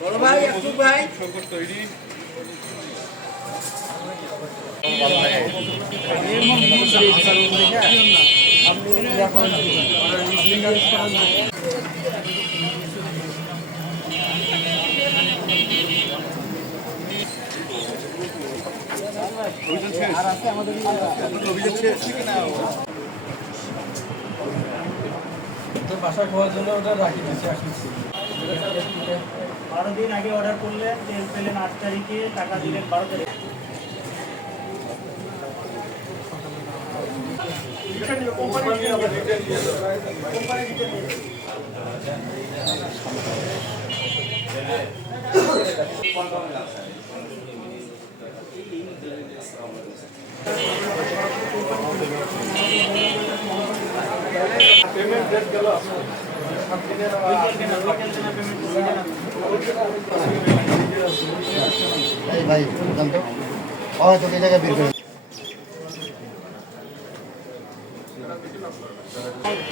বড় ভাই একটু ভাই তৈরি বাসা খাওয়ার জন্য ওটা রাখি দিচ্ছি 12 দিন আগে অর্ডার করলেন, তেল পেলেন 8 তারিখে, টাকা দিলেন 12 তারিখে। পেমেন্ট ডেট গেল ভাই জানতো হয়তো এই জায়গায় বের করে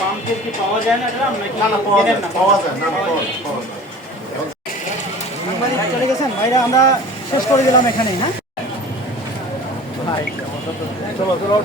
পাম্পে কি পাওয়া যায় না ড্রাম নাকি? না পাওয়া যায় না পাওয়া যায় না চলে গেছেন ভাইরা, আমরা শেষ করে দিলাম এখানেই। হ্যাঁ চলো চলো